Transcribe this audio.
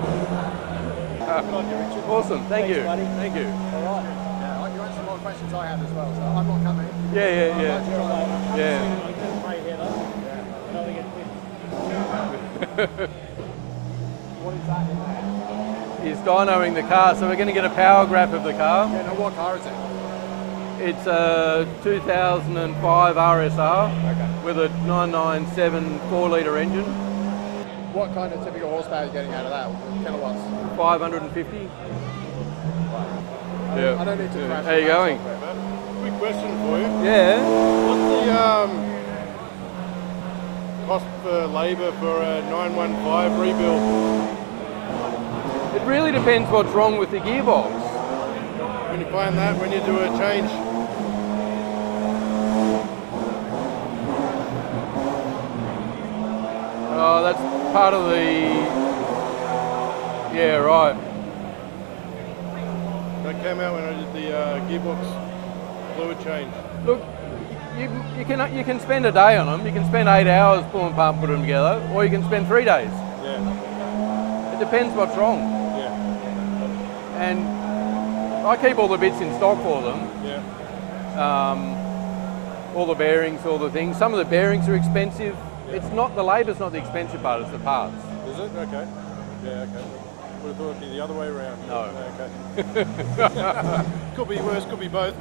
Good on you, Richard. Awesome, thank you. Buddy. Thank you. All right. Yeah, you answered a lot of questions I had as well, so I'm not coming. Yeah. What is that in there? He's dynoing the car, so we're going to get a power graph of the car. Yeah, now what car is it? It's a 2005 RSR with a 997 4-litre engine. What kind of typical horsepower are you getting out of that? Kilowatts? 550. Yeah. I don't need to crash. How you going? Quick question for you. Yeah. What's the cost for labour for a 915 rebuild? It really depends what's wrong with the gearbox. When you find that, when you do a change? Oh, that's part of the... Yeah, right. That came out when I did the gearbox fluid change. Look, you can spend a day on them. You can spend 8 hours pulling apart and putting them together, or you can spend 3 days. Yeah. It depends what's wrong. Yeah. And I keep all the bits in stock for them. Yeah. All the bearings, all the things. Some of the bearings are expensive. Yeah. It's not, the labour's not the expensive part, it's the parts. Is it? Okay. Yeah, okay. Would have thought it'd be the other way around. No. Okay. Could be worse, could be both.